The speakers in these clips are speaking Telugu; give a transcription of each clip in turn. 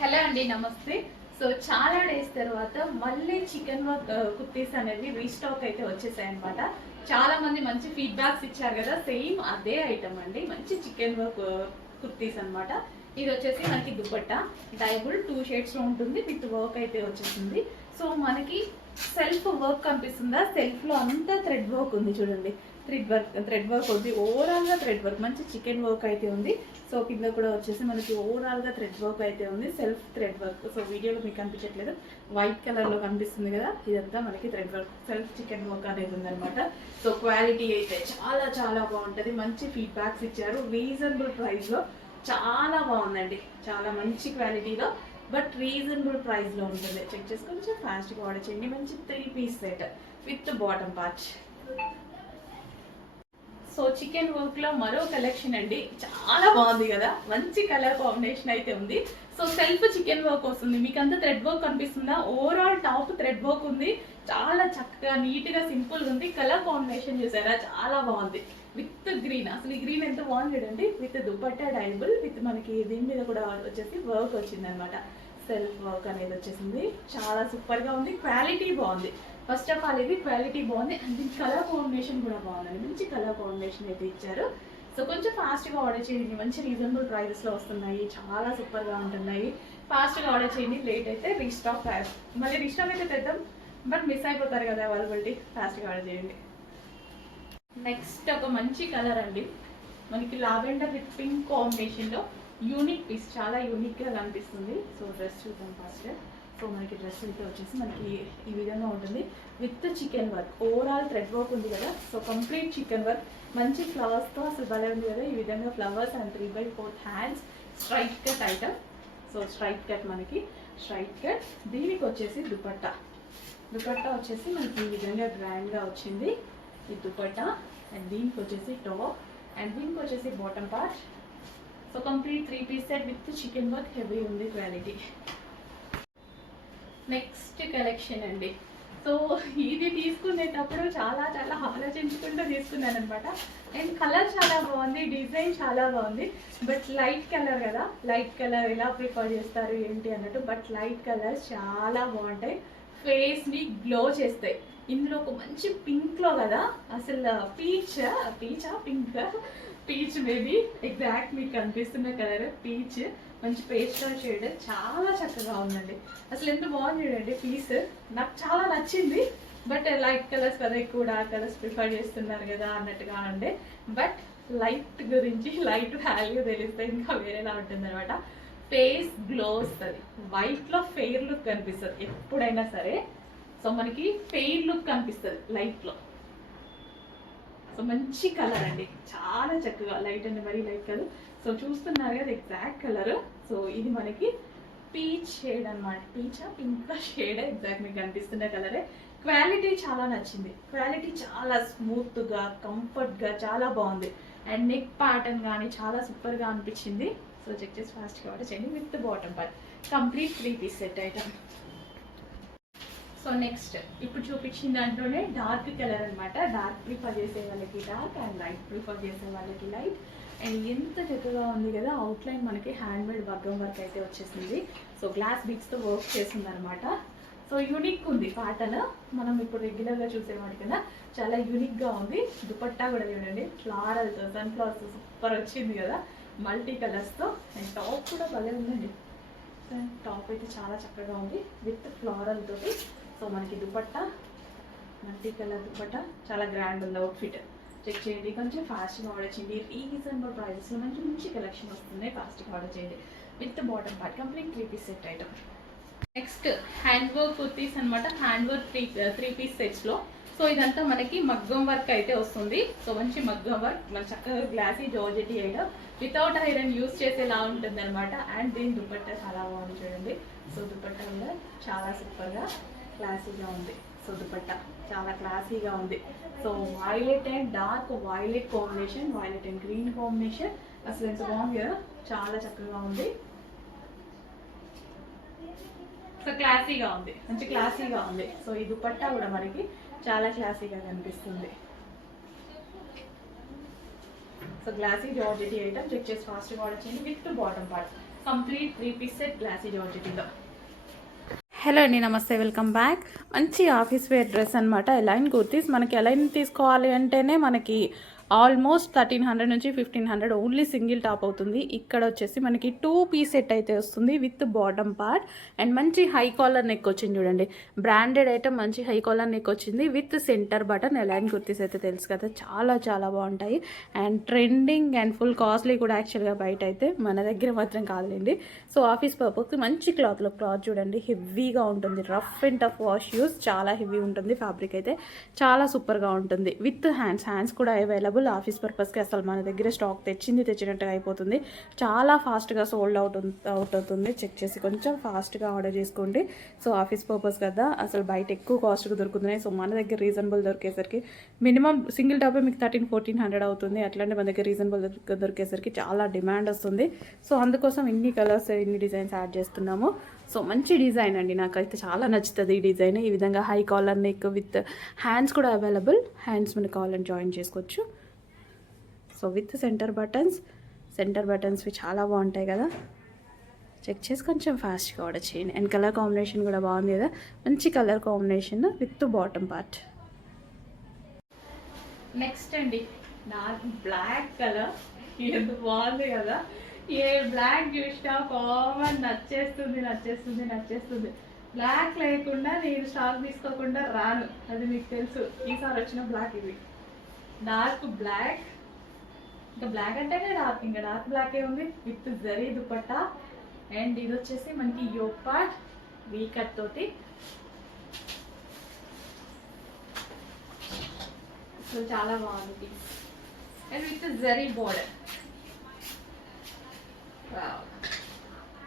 హలో అండి, నమస్తే. సో చాలా డేస్ తర్వాత మళ్ళీ చికెన్ కుర్తీస్ అనేది రీస్టాక్ అయితే వచ్చేసాయి అనమాట. చాలా మంది మంచి ఫీడ్బ్యాక్స్ ఇచ్చారు కదా, సేమ్ అదే ఐటమ్ అండి, మంచి చికెన్ వర్క్ కుర్తీస్ అనమాట. ఇది వచ్చేసి మనకి దుపట్టా డైబుల్ 2 షేడ్స్ లో ఉంటుంది, విత్ వర్క్ అయితే వచ్చేసింది. సో మనకి సెల్ఫ్ వర్క్ కనిపిస్తుందా, సెల్ఫ్ లో అంతా థ్రెడ్ వర్క్ ఉంది చూడండి. థ్రెడ్ వర్క్ ఉంది, ఓవరాల్ గా థ్రెడ్ వర్క్, మంచి చికెన్ వర్క్ అయితే ఉంది. సో కింద కూడా వచ్చేసి మనకి ఓవరాల్ గా థ్రెడ్ వర్క్ అయితే ఉంది, సెల్ఫ్ థ్రెడ్ వర్క్. సో వీడియోలో మీకు కనిపించట్లేదు, వైట్ కలర్ లో కనిపిస్తుంది కదా, ఇదంతా మనకి thread work, self chicken work అనేది ఉందన్నమాట. సో క్వాలిటీ అయితే చాలా చాలా బాగుంటుంది, మంచి ఫీడ్బ్యాక్స్ ఇచ్చారు. రీజనబుల్ ప్రైస్ లో చాలా బాగుందండి, చాలా మంచి క్వాలిటీలో బట్ రీజనబుల్ ప్రైస్ లో ఉంటుంది. చెక్ చేసి కొంచెం ఫాస్ట్గా ఆర్డర్ చేయండి. మంచి 3 piece set with bottom part. So chikan work లో మరో కలెక్షన్ అండి, చాలా బాగుంది కదా, మంచి కలర్ కాంబినేషన్ అయితే ఉంది. సో సెల్ఫ్ చికెన్ వర్క్ వస్తుంది, మీకు అంతా థ్రెడ్ వర్క్ కనిపిస్తుందా, ఓవరాల్ టాప్ థ్రెడ్ వర్క్ ఉంది. చాలా చక్కగా నీట్ గా సింపుల్ గా ఉంది. కలర్ కాంబినేషన్ చూసారా, చాలా బాగుంది. విత్ గ్రీన్, అసలు ఈ గ్రీన్ ఎంత బాగుంది చూడండి. విత్ దుపట్టా డైబుల్, విత్ మనకి దీని మీద కూడా వచ్చేసి వర్క్ వచ్చింది అనమాట. సెల్ఫ్ వర్క్ అనేది వచ్చేసింది, చాలా సూపర్ గా ఉంది. క్వాలిటీ బాగుంది. ఫస్ట్ ఆఫ్ ఆల్ ఇది క్వాలిటీ బాగుంది, అండ్ దీని కలర్ కాంబినేషన్ కూడా బాగుందండి, మంచి కలర్ కాంబినేషన్ అయితే ఇచ్చారు. సో కొంచెం ఫాస్ట్గా ఆర్డర్ చేయండి, మంచి రీజనబుల్ ప్రైజెస్లో వస్తున్నాయి, చాలా సూపర్గా ఉంటున్నాయి. ఫాస్ట్గా ఆర్డర్ చేయండి, లేట్ అయితే రీస్టాక్, మళ్ళీ రీస్టాక్ అయితే తెద్దాం, బట్ మిస్ అయిపోతారు కదా అవైలబిలిటీ. ఫాస్ట్గా ఆర్డర్ చేయండి. నెక్స్ట్ ఒక మంచి కలర్ అండి, మనకి లావెండర్ విత్ పింక్ కాంబినేషన్లో యూనిక్ పీస్, చాలా యూనిక్గా కనిపిస్తుంది. సో డ్రెస్ చూద్దాం ఫస్ట్. సో మనకి డ్రెస్ అయితే వచ్చేసి మనకి ఈ విధంగా ఉంటుంది, with chikan work, overall thread work ఉంది కదా. సో కంప్లీట్ చికెన్ వర్క్, మంచి ఫ్లవర్స్తో అసలు భలే ఉంది కదా. ఈ విధంగా flowers and 3/4 hands, straight cut item. So straight cut, మనకి స్ట్రైట్ కట్. దీనికి వచ్చేసి దుపట్టా వచ్చేసి మనకి ఈ విధంగా గ్రాండ్గా వచ్చింది ఈ దుపట్టా. అండ్ దీనికి వచ్చేసి టాప్, అండ్ దీనికి వచ్చేసి bottom part. So complete 3 piece set with chikan work, heavy ఉంది క్వాలిటీ. నెక్స్ట్ కలెక్షన్ అండి, సో ఇది తీసుకునేటప్పుడు చాలా చాలా ఆలోచించుకుంటూ తీసుకున్నాను అనమాట. అండ్ కలర్ చాలా బాగుంది, డిజైన్ చాలా బాగుంది, బట్ లైట్ కలర్ కదా, లైట్ కలర్ ఎలా ప్రిఫర్ చేస్తారు ఏంటి అన్నట్టు. బట్ లైట్ కలర్స్ చాలా బాగుంటాయి, ఫేస్ని గ్లో చేస్తాయి. ఇందులో ఒక మంచి పింక్లో కదా, అసలు పీచ్ మేబీ ఎగ్జాక్ట్ మీకు కనిపిస్తున్న కలర్ పీచ్, మంచి పేస్టల్ షేడ్, చాలా చక్కగా ఉందండి. అసలు ఎంత బాగుంది చూడండి పీస్, నాకు చాలా నచ్చింది. బట్ లైట్ కలర్స్ కదా, ఎక్కువ డార్క్ కలర్స్ ప్రిఫర్ చేస్తున్నారు కదా అన్నట్టుగా ఉండే. బట్ లైట్ గురించి, లైట్ వాల్యూ తెలిస్తే ఇంకా వేరేలా ఉంటుంది అనమాట. ఫేస్ గ్లో వస్తుంది, వైట్లో ఫెయిర్ లుక్ కనిపిస్తుంది ఎప్పుడైనా సరే. సో మనకి ఫెయిర్ లుక్ కనిపిస్తుంది లైట్లో. సో మంచి కలర్ అండి, చాలా చక్కగా లైట్ అండి, మరీ లైట్ కలర్. సో చూస్తున్నారు కదా ఎగ్జాక్ట్ కలర్. సో ఇది మనకి పీచ్ షేడ్ అనమాట, పీచా పింక్ షేడ్ ఎగ్జాక్ట్ మీకు కనిపిస్తున్న కలరే. క్వాలిటీ చాలా నచ్చింది, క్వాలిటీ చాలా స్మూత్గా కంఫర్ట్గా చాలా బాగుంది. అండ్ నెక్ ప్యాటర్న్ కానీ చాలా సూపర్గా అనిపించింది. సో చెక్ చేసి ఫాస్ట్గా ఆర్డర్ చేయండి, with bottom part, complete 3 piece set item. So next ఇప్పుడు చూపించిన దాంట్లోనే డార్క్ కలర్ అనమాట. డార్క్ ప్రిఫర్ చేసే వాళ్ళకి డార్క్, అండ్ లైట్ ప్రిఫర్ చేసే వాళ్ళకి లైట్. అండ్ ఎంత చక్కగా ఉంది కదా, అవుట్లైన్ మనకి హ్యాండ్మేడ్ మగ్గం వర్క్ అయితే వచ్చేసింది. సో గ్లాస్ బీడ్స్తో వర్క్ చేసింది అనమాట. సో యూనిక్ ఉంది ప్యాటర్న్, మనం ఇప్పుడు రెగ్యులర్గా చూసేవాడి కదా, చాలా యూనిక్గా ఉంది. దుపట్టా కూడా చూడండి, ఫ్లారల్తో సన్ఫ్లవర్స్ సూపర్ వచ్చింది కదా, మల్టీ కలర్స్తో. అండ్ టాప్ కూడా భలే ఉందండి, టాప్ అయితే చాలా చక్కగా ఉంది విత్ ఫ్లారల్ తోటి. సో మనకి దుపట్టా, మల్టీ కలర్ దుపట్టా, చాలా గ్రాండ్ ఉంది అవుట్ఫిట్. చెక్ చేయండి, కొంచెం ఫాస్ట్గా ఆర్డర్ చేయండి. రీజనబుల్ ప్రైజెస్లో మంచి మంచి కలెక్షన్ వస్తుంది, ఫాస్ట్గా ఆర్డర్ చేయండి, with bottom part, complete 3 piece set item. Next hand work kurtis అనమాట, హ్యాండ్ వర్క్ 3 పీస్ సెట్స్లో. సో ఇదంతా మనకి మగ్గం వర్క్ అయితే వస్తుంది. సో మంచి మగ్గం వర్క్, మన చక్కగా glossy georgette item, without iron use చేసేలా ఉంటుంది అనమాట. అండ్ దీని దుపట్టా చాలా బాగుంది చూడండి. సో దుపట్టా కూడా చాలా సూపర్గా క్లాసీగా ఉంది. సో దుపట్టా చాలా క్లాసీగా ఉంది. So violet and dark violet combination, violet and green combination, అసలు ఎంత బాగుంది కదా, చాలా చక్కగా ఉంది. సో క్లాసీగా ఉంది, మంచి క్లాసీగా ఉంది. సో ఈ దుపట్టా కూడా మనకి చాలా క్లాసీగా కనిపిస్తుంది. So glossy georgette item, check చేసి ఫాస్ట్గా ఆర్డర్ చేయండి, with bottom part. Complete 3-piece set glossy జార్జెట్లో. హలో అండి, నమస్తే, వెల్కమ్ బ్యాక్. మంచి ఆఫీస్ వేర్ డ్రెస్ అనమాట. ఎలైన్ కుర్తీస్. మనకి ఎలైన్ తీసుకోవాలి అంటేనే మనకి ఆల్మోస్ట్ 1300 నుంచి 1500 ఓన్లీ సింగిల్ టాప్ అవుతుంది. ఇక్కడ వచ్చేసి మనకి 2-piece సెట్ అయితే వస్తుంది విత్ బాటమ్ పార్ట్ అండ్ మంచి హై కాలర్ నెక్ వచ్చింది. చూడండి, బ్రాండెడ్ ఐటమ్, మంచి హై కాలర్ నెక్ వచ్చింది with centre button. A line kurtis అయితే తెలుసు కదా, చాలా చాలా బాగుంటాయి and trending and full costly కూడా యాక్చువల్గా. బయట అయితే మన దగ్గర మాత్రం కాదులేండి. సో ఆఫీస్ పర్పస్ మంచి క్లాత్ చూడండి, హెవీగా ఉంటుంది. Rough and tough wash use, చాలా హెవీ ఉంటుంది. ఫ్యాబ్రిక్ అయితే చాలా సూపర్గా ఉంటుంది విత్ హ్యాండ్స్ కూడా అవైలబుల్. ఆఫీస్ పర్పస్కి అసలు మన దగ్గర స్టాక్ తెచ్చినట్టుగా అయిపోతుంది. చాలా ఫాస్ట్గా సోల్డ్ అవుట్ అవుతుంది. చెక్ చేసి కొంచెం ఫాస్ట్గా ఆర్డర్ చేసుకోండి. సో ఆఫీస్ పర్పస్ కదా, అసలు బయట ఎక్కువ కాస్ట్గా దొరుకుతున్నాయి. సో మన దగ్గర రీజనబుల్ దొరికేసరికి మినిమం సింగిల్ టాపే మీకు 1300-1400 అవుతుంది. అట్లాంటి మన దగ్గర రీజనబుల్ దొరికేసరికి చాలా డిమాండ్ వస్తుంది. సో అందుకోసం ఇన్ని కలర్స్, ఇన్ని డిజైన్స్ యాడ్ చేస్తున్నాము. సో మంచి డిజైన్ అండి, నాకైతే చాలా నచ్చుతుంది ఈ డిజైన్. ఈ విధంగా high collar neck with hands కూడా అవైలబుల్. హ్యాండ్స్ మనకి కాలర్ జాయిన్ చేసుకోవచ్చు. సో విత్ సెంటర్ బటన్స్వి చాలా బాగుంటాయి కదా. చెక్ చేసి కొంచెం ఫాస్ట్గా ఆర్డర్ చేయండి. అండ్ కలర్ కాంబినేషన్ కూడా బాగుంది కదా, మంచి colour combination with bottom part. Next అండి, డార్క్ బ్లాక్ కలర్. ఎంత బాగుంది కదా. ఏ బ్లాక్ చూసినా కామన్ నచ్చేస్తుంది. బ్లాక్ లేకుండా నేను స్టాక్ తీసుకోకుండా రాను, అది మీకు తెలుసు. ఈసారి వచ్చిన బ్లాక్ ఇది, డార్క్ బ్లాక్. ఇంకా బ్లాక్ అంటేనే డార్క్, ఇంకా డార్క్ బ్లాకే ఉంది విత్ జరీ దుపట్టా. అండ్ ఇది వచ్చేసి మనకి యోక్ పార్ట్ వీ కట్ తోటి. సో చాలా బాగుంది. And with zari border.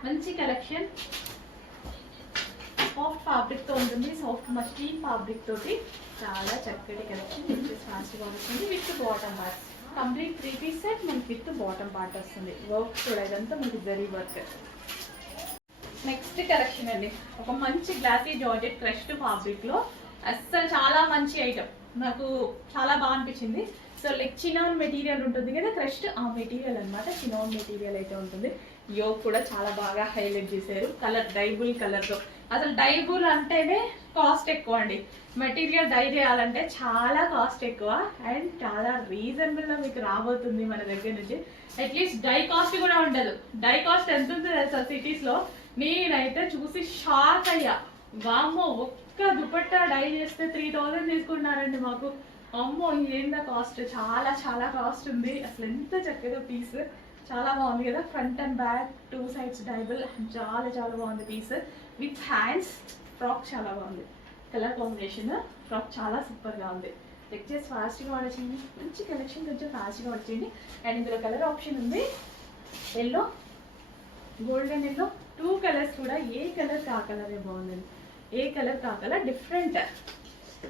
మంచి కలెక్షన్. సాఫ్ట్ ఫ్యాబ్రిక్ తో ఉంటుంది, సాఫ్ట్ మస్లిన్ ఫ్యాబ్రిక్ తోటి చాలా చక్కటి కలెక్షన్. ఫాస్ట్గా వస్తుంది with bottom part. Complete 3-piece set మనకి విత్ బాటమ్ పార్ట్ వస్తుంది. వర్క్ కూడా ఇదంతా మనకి జరీ వర్క్. నెక్స్ట్ కలెక్షన్ అండి, ఒక మంచి గ్లాసీ జార్జెట్ క్రష్డ్ ఫ్యాబ్రిక్లో. అస్సలు చాలా మంచి ఐటమ్, నాకు చాలా బాగా అనిపించింది. సో లైక్ చినాన్ మెటీరియల్ ఉంటుంది కదా, క్రష్డ్ ఆ మెటీరియల్ అనమాట. చినాన్ మెటీరియల్ అయితే ఉంటుంది. యోక్ కూడా చాలా బాగా హైలైట్ చేశారు. కలర్ డైబుల్ కలర్తో. అసలు డైబుల్ అంటేనే కాస్ట్ ఎక్కువ అండి. మెటీరియల్ డై చేయాలంటే చాలా కాస్ట్ ఎక్కువ అండ్ చాలా రీజనబుల్గా మీకు రాబోతుంది మన దగ్గర నుంచి. అట్లీస్ట్ డై కాస్ట్ కూడా ఉండదు. డై కాస్ట్ ఎంత ఉంటుంది తెలుసా సిటీస్లో? నేనైతే చూసి షాక్ అయ్యా. వామ్మో, ఒక్క దుపట్టా డై చేస్తే 3000 తీసుకుంటున్నారండి మాకు. అమ్మో, ఏందా కాస్ట్, చాలా చాలా కాస్ట్ ఉంది. అసలు ఎంత చక్కగా పీస్, చాలా బాగుంది కదా. ఫ్రంట్ అండ్ బ్యాక్ 2 sides డైబుల్, చాలా చాలా బాగుంది పీస్ విత్ హ్యాండ్స్. ఫ్రాక్ చాలా బాగుంది, కలర్ కాంబినేషన్. ఫ్రాక్ చాలా సూపర్గా ఉంది. చెక్ చేసి ఫాస్ట్గా వాడేయండి. మంచి కలెక్షన్, కొంచెం ఫాస్ట్గా వచ్చేయండి. అండ్ ఇందులో కలర్ ఆప్షన్ ఉంది, ఎల్లో, గోల్డెన్ ఎల్లో. 2 కలర్స్ కూడా, ఏ కలర్ కా కలరే బాగుందండి. ఏ కలర్ కా కలర్ డిఫరెంట్.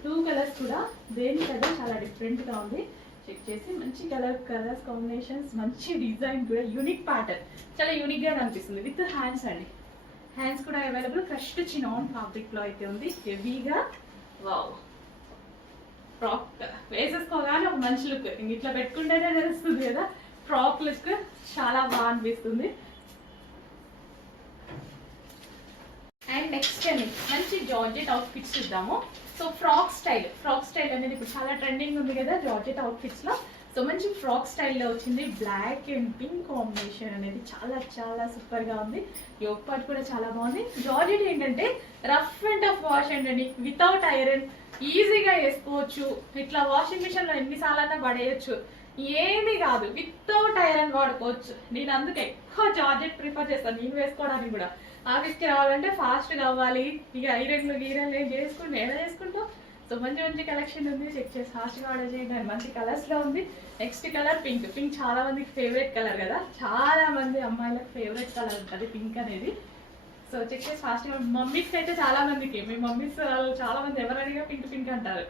2 కలర్స్ కూడా దేనికదే చాలా డిఫరెంట్గా ఉంది. చెక్ చేసి మంచి కలర్స్ కాంబినేషన్స్, మంచి డిజైన్ కూడా, యూనిక్ ప్యాటర్న్, చాలా యూనిక్గా అనిపిస్తుంది. విత్ హ్యాండ్స్ అండి, హ్యాండ్స్ కూడా అవైలబుల్. క్రష్డ్ చినాన్ ఫ్యాబ్రిక్లో అయితే ఉంది. హెవీగా వావ్. ఫ్రాక్ వేసేసుకోగానే ఒక మంచి లుక్, ఇట్లా పెట్టుకుంటేనే తెలుస్తుంది కదా. ఫ్రాక్ లుక్ చాలా బాగా అనిపిస్తుంది. అండ్ నెక్స్ట్ అండి, మంచి జార్జెట్ అవుట్ఫిట్స్ చూద్దాము. సో ఫ్రాక్ స్టైల్ అనేది ఇప్పుడు చాలా ట్రెండింగ్ ఉంది కదా జార్జెట్ అవుట్ఫిట్స్లో. సో మంచి ఫ్రాక్ స్టైల్లో వచ్చింది. బ్లాక్ అండ్ పింక్ కాంబినేషన్ అనేది చాలా చాలా సూపర్గా ఉంది. యోక్ పార్ట్ కూడా చాలా బాగుంది. జార్జెట్ ఏంటంటే రఫ్ అండ్ టఫ్ వాష్ అండి, వితౌట్ ఐరన్ ఈజీగా వేసుకోవచ్చు. ఇట్లా వాషింగ్ మిషన్లో ఎన్నిసార్లైనా పడేయచ్చు, ఏమీ కాదు. వితౌట్ ఐరన్ వాడుకోవచ్చు. నేను అందుకే ఎక్కువ జార్జెట్ ప్రిఫర్ చేస్తాను, నేను వేసుకోవడానికి కూడా. ఆఫీస్కి రావాలంటే ఫాస్ట్ కావాలి, ఇక ఐరన్లు ఏం చేసుకుంటూ ఎలా చేసుకుంటాం. సో మంచి మంచి కలెక్షన్ ఉంది. చెక్ చేసి ఫాస్ట్గా ఆర్డర్ చేయండి. మంచి కలర్స్లో ఉంది. Next colour pink. చాలా మందికి ఫేవరెట్ కలర్ కదా, చాలా మంది అమ్మాయిలకు ఫేవరెట్ కలర్ ఉంటుంది పింక్ అనేది. సో చెక్ చేసి ఫాస్ట్గా, మమ్మీస్కి అయితే చాలా మందికి, మీ మమ్మీస్ చాలా మంది ఎవరైనా పింక్ అంటారు.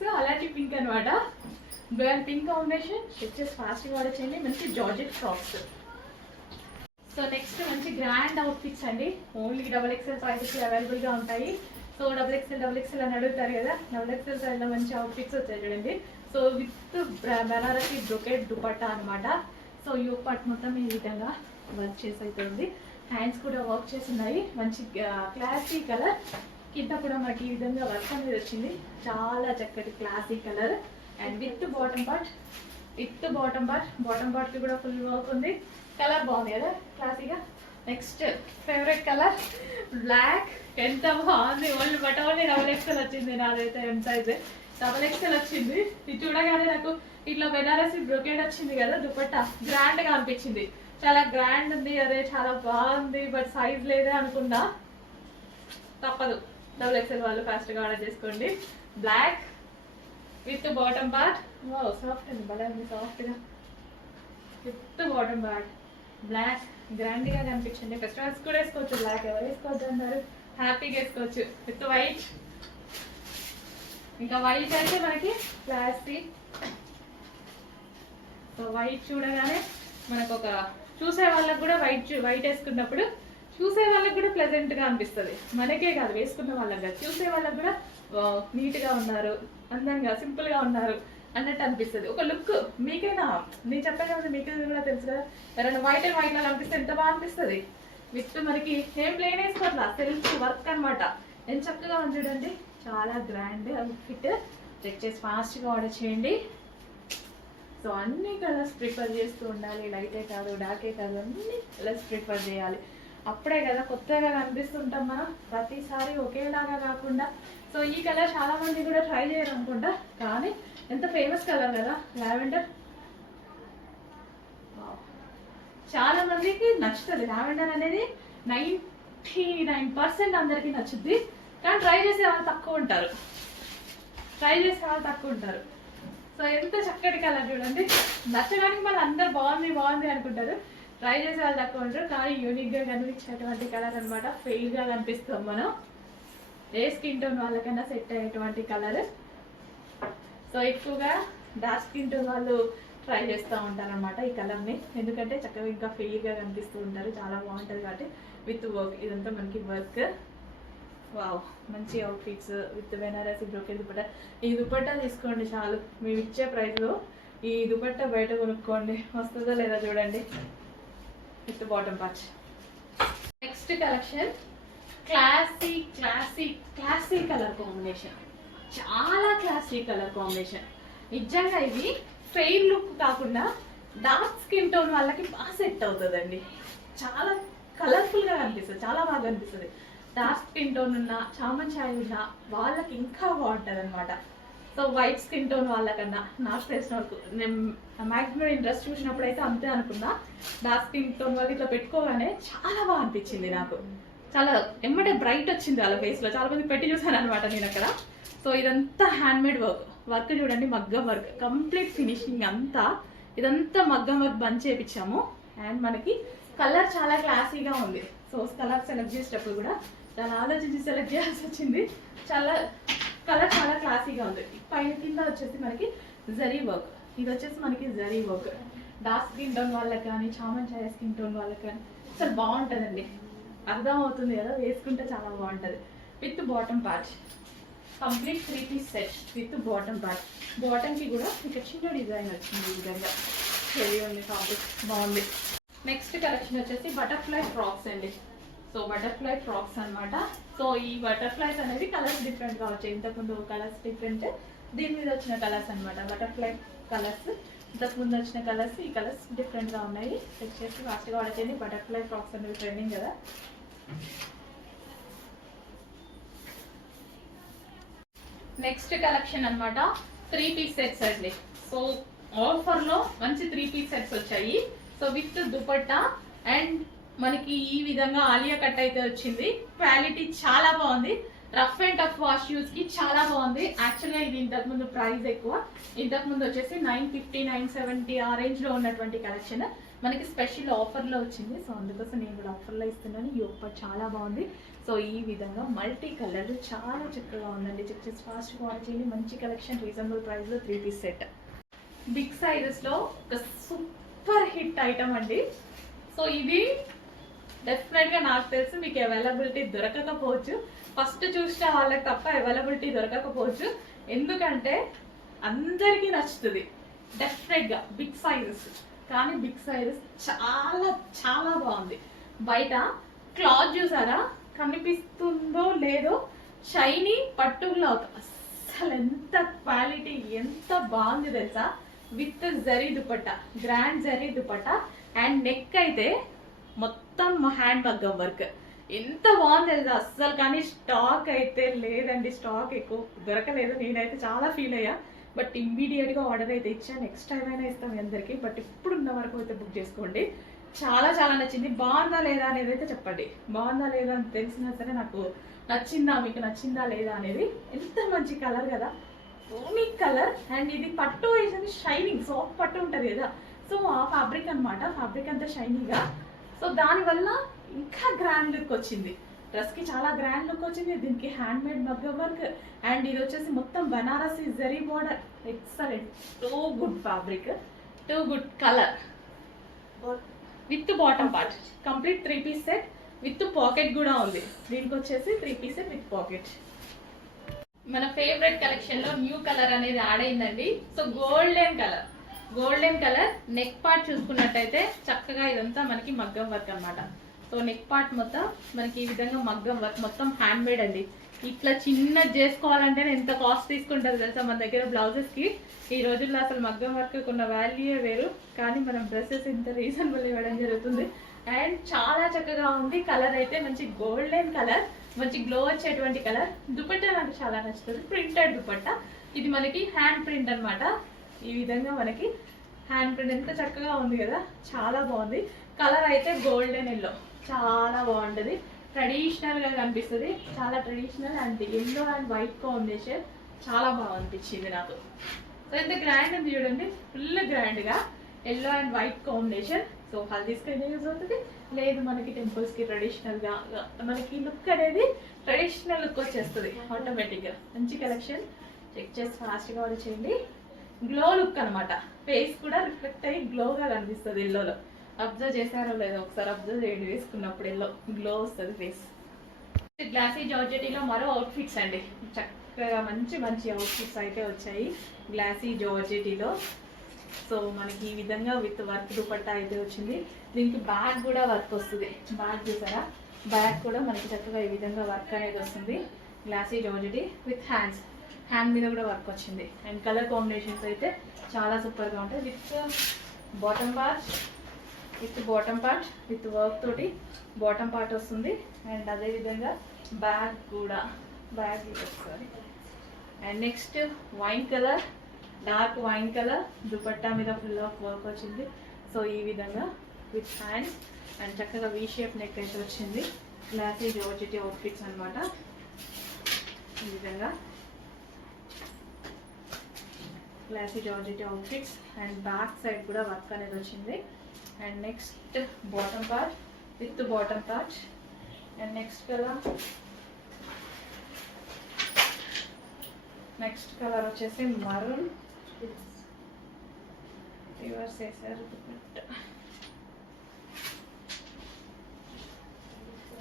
సో అలాంటి పింక్ అనమాట, పింక్ కాంబినేషన్. చెక్ చేసి ఫాస్ట్గా ఆర్డర్ చేయండి. మంచి జార్జెట్ ఫ్రాక్స్. సో నెక్స్ట్ మంచి గ్రాండ్ అవుట్ఫిట్స్ అండి. ఓన్లీ XXL ప్రైజెస్ అవైలబుల్గా ఉంటాయి. సో XXL అని అడుగుతారు కదా, XXL సైజ్లో మంచి అవుట్ఫిట్స్ వచ్చాయి చూడండి. So with Banarasi brocade dupatta అనమాట. సో యోక్ పార్ట్ మొత్తం ఈ విధంగా వర్క్ చేసి అయితే ఉంది. హ్యాండ్స్ కూడా వర్క్ చేసి ఉన్నాయి. మంచి క్లాసీ కలర్. కింద కూడా మనకి ఈ విధంగా వర్క్ అనేది వచ్చింది. చాలా చక్కటి classy colour and with bottom part. Bottom part కి కూడా ఫుల్ వర్క్ ఉంది. కలర్ బాగుంది కదా క్లాసీగా. Next favourite colour black. ఎంత బాగుంది. ఓన్లీ బట్ ఓన్లీ XXL వచ్చింది. నాదైతే ఎం సైజ్ XXL వచ్చింది. ఇది చూడగానే నాకు ఇట్లా బెనారసి బ్రోకేడ్ వచ్చింది కదా దుపట్టా, గ్రాండ్ గా అనిపించింది. చాలా గ్రాండ్ ఉంది. అరే చాలా బాగుంది, బట్ సైజ్ లేదే అనుకున్నా. తప్పదు, XXL వాళ్ళు ఫాస్ట్ గా ఆర్డర్ చేసుకోండి. Black with bottom part. Soft అండి, భలే ఉంది సాఫ్ట్ గా. With bottom part black, grand గా కనిపించింది. ఫెస్టివల్స్ కూడా వేసుకోవచ్చు. బ్లాక్ ఎవరు వేసుకోవద్దు అన్నారు, హ్యాపీగా వేసుకోవచ్చు. With white. ఇంకా వైట్ అయితే మనకి క్లాసీ. సో వైట్ చూడగానే మనకు ఒక చూసే వాళ్ళకి కూడా వైట్ వేసుకున్నప్పుడు చూసే వాళ్ళకి కూడా ప్లెజెంట్ గా అనిపిస్తుంది. మనకే కాదు, వేసుకున్న వాళ్ళకి కాదు, చూసే వాళ్ళకి కూడా నీట్ గా ఉన్నారు, అందంగా సింపుల్ గా ఉన్నారు అన్నట్టు అనిపిస్తుంది. ఒక లుక్ మీకైనా నేను చెప్పాను కదా, మీకు కూడా తెలుసు కదా, ఎవరైనా వైట్ లా అనిపిస్తే ఎంత బాగా అనిపిస్తుంది. విత్ మనకి ఏం ప్లేన్ వేసుకోవట్లా, సెల్ఫ్ వర్క్ అనమాట. ఎంత చక్కగా ఉంది చూడండి. చాలా గ్రాండ్ అవుట్ఫిట్. చెక్ చేసి ఫాస్ట్గా ఆర్డర్ చేయండి. సో అన్ని కలర్స్ ప్రిఫర్ చేస్తూ ఉండాలి. లైటే కాదు, డార్కే కాదు, అన్ని కలర్స్ ప్రిఫర్ చేయాలి. అప్పుడే కదా కొత్తగా కనిపిస్తుంటాం మనం. ప్రతిసారి ఒకేలాగా కాకుండా. సో ఈ కలర్ చాలా మంది కూడా ట్రై చేయరు అనుకుంటా, కానీ ఎంత ఫేమస్ కలర్ కదా లావెండర్. చాలా మందికి నచ్చుతుంది లావెండర్ అనేది. 99% అందరికీ నచ్చుద్ది, కానీ ట్రై చేసే వాళ్ళు తక్కువ ఉంటారు. సో ఎంత చక్కటి కలర్ చూడండి. నచ్చడానికి మళ్ళీ అందరు బాగుంది అనుకుంటారు, ట్రై చేసే వాళ్ళు తక్కువ ఉంటారు. కానీ యూనిక్ గా కనిపించేటువంటి కలర్ అనమాట. ఫెయిల్ గా కనిపిస్తాం మనం. ఏ స్కిన్ టోన్ వాళ్ళకైనా సెట్ అయ్యేటువంటి కలర్. సో ఎక్కువగా డార్క్ స్కిన్ టోన్ వాళ్ళు ట్రై చేస్తూ ఉంటారు అనమాట ఈ కలర్ని, ఎందుకంటే చక్కగా ఇంకా ఫెయిల్ గా కనిపిస్తూ ఉంటారు. చాలా బాగుంటుంది కాబట్టి. విత్ వర్క్, ఇదంతా మనకి వర్క్. వావ్, మంచి outfits with Banarasi brocade dupatta. ఈ దుపట్టా తీసుకోండి చాలు, మేము ఇచ్చే ప్రైస్లో ఈ దుపట్టా బయట కొనుక్కోండి, వస్తుందో లేదా చూడండి. With bottom part. Next collection classy colour combination. చాలా క్లాసీ కలర్ కాంబినేషన్. నిజంగా ఇది ఫెయిర్ లుక్ కాకుండా డార్క్ స్కిన్ టోన్ వాళ్ళకి బాగా సెట్ అవుతుందండి. చాలా కలర్ఫుల్గా కనిపిస్తుంది, చాలా బాగా అనిపిస్తుంది. డార్క్ స్కిన్ టోన్ ఉన్న, చామన్ ఛాయ్ ఉన్న వాళ్ళకి ఇంకా బాగుంటుంది అనమాట. సో వైట్ స్కిన్ టోన్ వాళ్ళకన్నా నాకు తెలిసిన వరకు నేను మ్యాక్సిమం ఇంట్రెస్ట్ చూసినప్పుడు అయితే అంతే అనుకున్నా. డార్క్ స్కిన్ టోన్ వాళ్ళు ఇట్లా పెట్టుకోగానే చాలా బాగా అనిపించింది నాకు. చాలా ఎమ్మటే బ్రైట్ వచ్చింది వాళ్ళ ఫేస్లో. చాలా మంది పెట్టి చూసాను అనమాట నేను అక్కడ. సో ఇదంతా హ్యాండ్మేడ్ వర్క్ చూడండి, మగ్గం వర్క్, కంప్లీట్ ఫినిషింగ్ అంతా. ఇదంతా మగ్గం వర్క్ బంద్ చేయించాము. అండ్ మనకి కలర్ చాలా క్లాసీగా ఉంది. సో కలర్ సెలెక్ట్ చేసేటప్పుడు కూడా చాలా ఆలోచించి సెలెక్ట్ చేయాల్సి వచ్చింది. కలర్ చాలా క్లాసీగా ఉంది. పైన కింద వచ్చేసి మనకి జరీ వర్క్. ఇది వచ్చేసి మనకి zari work. Dark skin tone వాళ్ళకి కానీ, చామన్ ఛాయ స్కిన్ టోన్ వాళ్ళకి కానీ అసలు బాగుంటుందండి. అర్థం అవుతుంది కదా, వేసుకుంటే చాలా బాగుంటుంది. With bottom part, complete 3 piece set with bottom part. బాటమ్కి కూడా ఇక్కడ చిన్న డిజైన్ వచ్చింది. ఈ విధంగా హెవీ ఉంది, ఫ్యాబ్రిక్ బాగుంది. నెక్స్ట్ కలెక్షన్ వచ్చేసి బటర్ఫ్లై ఫ్రాక్స్ అండి. సో బటర్ఫ్లై ఫ్రాక్స్ అనమాట. సో ఈ బటర్ఫ్లైస్ అనేది కలర్స్ డిఫరెంట్గా వచ్చాయి. ఇంతకుముందు కలర్స్ డిఫరెంట్, దీని మీద వచ్చిన కలర్స్ అనమాట. బటర్ఫ్లై కలర్స్, ఇంతకుముందు వచ్చిన కలర్స్, ఈ కలర్స్ డిఫరెంట్గా ఉన్నాయి. చెక్ చేసి ఫాస్ట్గా ఆర్డర్ చేయండి. బటర్ఫ్లై ఫ్రాక్స్ అనేది ట్రెండింగ్ కదా. నెక్స్ట్ కలెక్షన్ అనమాట 3 పీస్ సెట్స్ అండి. సో ఆఫర్లో మంచి 3 పీస్ సెట్స్ వచ్చాయి. సో విత్ దుపట్టా అండ్ మనకి ఈ విధంగా ఆలియా కట్ అయితే వచ్చింది. క్వాలిటీ చాలా బాగుంది. Rough and tough wash use కి చాలా బాగుంది. యాక్చువల్గా ఇది ఇంతకుముందు ప్రైస్ ఎక్కువ. ఇంతకుముందు వచ్చేసి 950, 970 ఆ రేంజ్ లో ఉన్నటువంటి కలెక్షన్ మనకి స్పెషల్ ఆఫర్లో వచ్చింది. సో అందుకోసం నేను కూడా ఆఫర్లో ఇస్తున్నాను. ఈ ఆఫర్ చాలా బాగుంది. సో ఈ విధంగా మల్టీ కలర్ చాలా చక్కగా ఉందండి. చెక్ చేసి ఫాస్ట్గా ఆర్డర్ చేయండి. మంచి కలెక్షన్, రీజనబుల్ ప్రైస్లో 3 పీస్ సెట్. బిగ్ సైజెస్లో ఒక సూపర్ హిట్ ఐటమ్ అండి. సో ఇది డెఫినెట్గా నాకు తెలిసి మీకు అవైలబిలిటీ దొరకకపోవచ్చు. ఫస్ట్ చూసిన వాళ్ళకి తప్ప అవైలబిలిటీ దొరకకపోవచ్చు. ఎందుకంటే అందరికీ నచ్చుతుంది డెఫినెట్గా. బిగ్ సైజెస్ కానీ బిగ్ సైజ్, చాలా చాలా బాగుంది. బయట క్లాత్ చూసారా కనిపిస్తుందో లేదో, షైనీ పట్టు క్లాత్, అసలు ఎంత క్వాలిటీ, ఎంత బాగుంది తెలుసా. With zari dupatta, grand zari dupatta, and neck అయితే మొత్తం హ్యాండ్ మగ్గం వర్క్, ఎంత బాగుంది తెలుసా అస్సలు. కానీ స్టాక్ అయితే లేదండి, స్టాక్ ఎక్కువ దొరకలేదు. నేనైతే చాలా ఫీల్ అయ్యా, బట్ ఇమ్మీడియట్గా ఆర్డర్ అయితే ఇచ్చాను. నెక్స్ట్ టైం అయినా ఇస్తాం మీ అందరికీ, బట్ ఇప్పుడు ఉన్న వరకు అయితే బుక్ చేసుకోండి. చాలా చాలా నచ్చింది. బాగుందా లేదా అనేది అయితే చెప్పండి. బాగుందా లేదా అని తెలిసినా సరే నాకు నచ్చిందా, మీకు నచ్చిందా లేదా అనేది. ఎంత మంచి కలర్ కదా, యూనిక్ కలర్. అండ్ ఇది పట్టు వేసింది షైనింగ్, సాఫ్ట్ పట్టు ఉంటుంది కదా, సో ఆ ఫ్యాబ్రిక్ అనమాట. ఫ్యాబ్రిక్ అంతా షైనీగా, సో దానివల్ల ఇంకా గ్రాండ్ లుక్ వచ్చింది. డ్రెస్కి చాలా గ్రాండ్ లుక్ వచ్చింది. దీనికి హ్యాండ్ మేడ్ మగ్గం వర్క్, అండ్ ఇది వచ్చేసి మొత్తం Banarasi zari border. Excellent, too good fabric, too good colour. With bottom part complete 3 piece set with pocket కూడా ఉంది. దీనికి వచ్చేసి 3 పీస్ సెట్ విత్ పాకెట్. మన ఫేవరెట్ కలెక్షన్ లో న్యూ కలర్ అనేది యాడ్ అయిందండి. So golden colour, golden colour. Neck part చూసుకున్నట్టయితే చక్కగా ఇదంతా మనకి మగ్గం వర్క్ అన్నమాట. సో నెక్ పార్ట్ మొత్తం మనకి ఈ విధంగా మగ్గం వర్క్, మొత్తం హ్యాండ్ మేడ్ అండి. ఇట్లా చిన్నది చేసుకోవాలంటే ఎంత కాస్ట్ తీసుకుంటారు తెలుసా మన దగ్గర బ్లౌజెస్ కి. ఈ రోజుల్లో అసలు మగ్గం వర్క్ కొన్న వాల్యూయే వేరు, కానీ మనం డ్రెస్సెస్ ఇంత రీజనబుల్ ఇవ్వడం జరుగుతుంది. అండ్ చాలా చక్కగా ఉంది. కలర్ అయితే మంచి గోల్డెన్ కలర్, మంచి గ్లో వచ్చేటువంటి కలర్. దుపట్టా నాకు చాలా నచ్చుతుంది, ప్రింటెడ్ దుపట్టా. ఇది మనకి హ్యాండ్ ప్రింట్ అన్నమాట. ఈ విధంగా మనకి హ్యాండ్ ప్రింట్ ఎంత చక్కగా ఉంది కదా, చాలా బాగుంది. కలర్ అయితే గోల్డెన్ ఎల్లో, చాలా బాగుంటుంది. ట్రెడిషనల్ గా కనిపిస్తుంది, చాలా traditional. And yellow and white combination చాలా బాగా అనిపించింది నాకు. సో ఎంత గ్రాండ్ ఉంది చూడండి, ఫుల్ గ్రాండ్ గా yellow and white combination. So హల్దీస్కి అయితే యూజ్ అవుతుంది, లేదు మనకి టెంపుల్స్ కి ట్రెడిషనల్ గా మనకి లుక్ అనేది ట్రెడిషనల్ లుక్ వచ్చేస్తుంది ఆటోమేటిక్ గా. మంచి కలెక్షన్, చెక్ చేసి ఫాస్ట్ గా ఆర్డర్ చేయండి. గ్లో లుక్ అనమాట, ఫేస్ కూడా రిఫ్లెక్ట్ అయ్యి గ్లోగా కనిపిస్తుంది ఎల్లోలో. అబ్జర్వ్ చేశారో లేదో ఒకసారి అబ్జర్వ్ చేయండి, వేసుకున్నప్పుడు ఎల్లో గ్లో వస్తుంది ఫేస్. గ్లాసీ జార్జెటీలో మరో అవుట్ఫిట్స్ అండి, చక్కగా మంచి మంచి అవుట్ఫిట్స్ అయితే వచ్చాయి గ్లాసీ జార్జెటీలో. సో మనకి ఈ విధంగా విత్ వర్క్ దుపట్టా అయితే వచ్చింది. దీనికి బ్యాగ్ కూడా వర్క్ వస్తుంది. బ్యాగ్ చూసారా, బ్యాగ్ కూడా మనకి చక్కగా ఈ విధంగా వర్క్ అనేది వస్తుంది. Glossy georgette with hands, hand మీద కూడా వర్క్ వచ్చింది. అండ్ కలర్ కాంబినేషన్స్ అయితే చాలా సూపర్గా ఉంటాయి. With bottom part, with work తోటి బాటమ్ పార్ట్ వస్తుంది. అండ్ అదేవిధంగా బ్యాగ్ కూడా, బ్యాగ్ వస్తుంది. And next wine colour, dark wine colour, dupatta మీద ఫుల్ ఆఫ్ వర్క్ వచ్చింది. సో ఈ విధంగా విత్ హ్యాండ్స్ అండ్ చక్కగా వీ షేప్ నెక్ అయితే వచ్చింది. గ్లాసీ జార్జెటీ అవుట్ఫిట్స్ అనమాట. ఈ విధంగా glossy georgette outfits. And back side కూడా వర్క్ అనేది వచ్చింది. And next bottom part with bottom part. And next colour వచ్చేసి మరూన్, రివర్స్ వేసారు,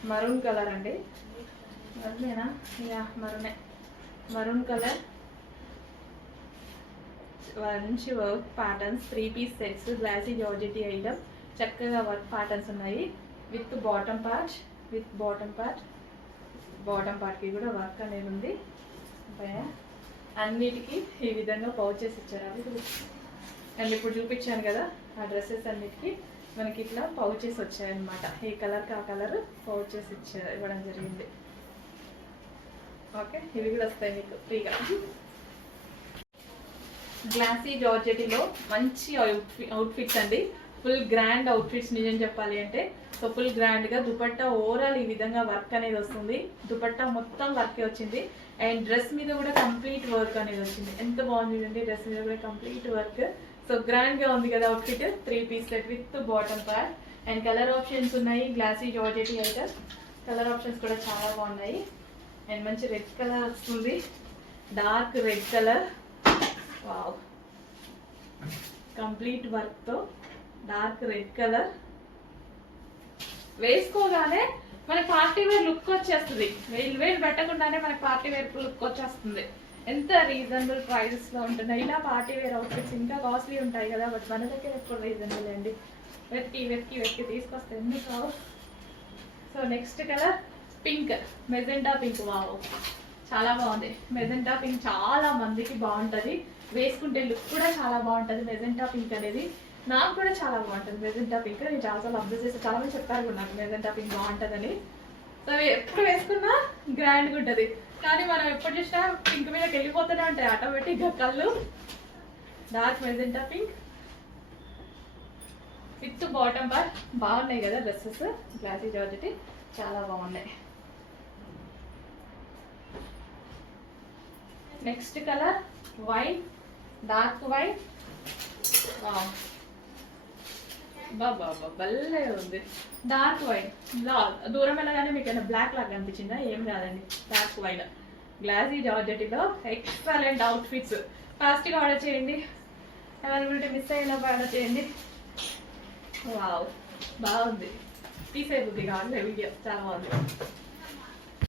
మరూన్ కలర్ అండి. మరూనేనా? యా మరూనే, మరూన్ కలర్. మంచి work patterns, 3 piece sets, glossy georgette item. చక్కగా వర్క్ ప్యాటర్న్స్ ఉన్నాయి విత్ బాటమ్ పార్ట్, బాటమ్ పార్ట్కి కూడా వర్క్ అనేది ఉంది. అన్నిటికీ ఈ విధంగా పౌచెస్ ఇచ్చారు. అవి అండ్ ఇప్పుడు చూపించాను కదా ఆ డ్రెస్సెస్ అన్నిటికీ మనకి ఇట్లా పౌచెస్ వచ్చాయన్నమాట. ఏ కలర్కి ఆ కలర్ పౌచెస్ ఇవ్వడం జరిగింది. ఓకే, ఇవి కూడా వస్తాయి మీకు ఫ్రీగా. గ్లాసీ జార్జెటీలో మంచి అవుట్ఫిట్స్ అండి, ఫుల్ గ్రాండ్ అవుట్ఫిట్స్ నిజం చెప్పాలి అంటే. సో ఫుల్ గ్రాండ్గా దుపట్టా ఓవరాల్ ఈ విధంగా వర్క్ అనేది వస్తుంది. దుపట్టా మొత్తం వర్కే వచ్చింది. అండ్ డ్రెస్ మీద కూడా కంప్లీట్ వర్క్ అనేది వచ్చింది. ఎంత బాగుంది అండి, డ్రెస్ మీద కూడా కంప్లీట్ వర్క్. సో గ్రాండ్గా ఉంది కదా outfit. 3 piece set with bottom part. And colour options ఉన్నాయి గ్లాసీ జార్జెటీ అయితే. కలర్ ఆప్షన్స్ కూడా చాలా బాగున్నాయి. అండ్ మంచి రెడ్ కలర్ వస్తుంది, dark red colour. Wow, complete వర్క్తో డార్క్ రెడ్ కలర్. వేసుకోగానే మనకి పార్టీ వేర్ లుక్ వచ్చేస్తుంది. వేలు పెట్టకుండానే మనకి పార్టీ వేర్ లుక్ వచ్చేస్తుంది. ఎంత రీజనబుల్ ప్రైజెస్లో ఉంటున్నాయి. ఇలా పార్టీ వేర్ అవుట్ఫిట్స్ ఇంకా కాస్ట్లీ ఉంటాయి కదా, బట్ మన దగ్గర ఎప్పుడు రీజనబుల్ అండి. వెతికి వెతికి వెతికి తీసుకొస్తే ఎందుకు కావు. So next colour pink, magenta pink. Wow, చాలా బాగుంది. మెజెంటా పింక్ చాలా మందికి బాగుంటుంది, వేసుకుంటే లుక్ కూడా చాలా బాగుంటుంది. మెజెంటా పింక్ అనేది నాకు కూడా చాలా బాగుంటుంది. మెజెంటా పింక్ నేను చాలాసార్లు అబ్జర్వ్ చేస్తే చాలా మంది చెప్పారు కూడా నాకు మెజెంటా పింక్ బాగుంటుందని. సో ఎప్పుడు వేసుకున్నా గ్రాండ్గా ఉంటుంది, కానీ మనం ఎప్పుడు చూసినా పింక్ మీదకి వెళ్ళిపోతూనే ఉంటాయి ఆటోమేటిక్గా కళ్ళు. Dark magenta pink with bottom part. బాగున్నాయి కదా డ్రెస్సెస్, గ్లాసీ జార్జెట్ చాలా బాగున్నాయి. Next colour wine, dark wine. బాబా భలే ఉంది. డార్క్ వైన్ దూరం వెళ్ళగానే మీకు ఏమైనా బ్లాక్ లాగా అనిపించిందా? ఏం కాదండి, డార్క్ వైన్ గ్లాసీ జార్జెట్లో ఎక్సలెంట్ అవుట్ఫిట్స్. ఫాస్ట్గా ఆర్డర్ చేయండి, అవైలబిలిటీ మిస్ అయినా ఆర్డర్ చేయండి. వావ్, బాగుంది. తీసే బుద్ధి కావాలి వీడియో, చాలా బాగుంది.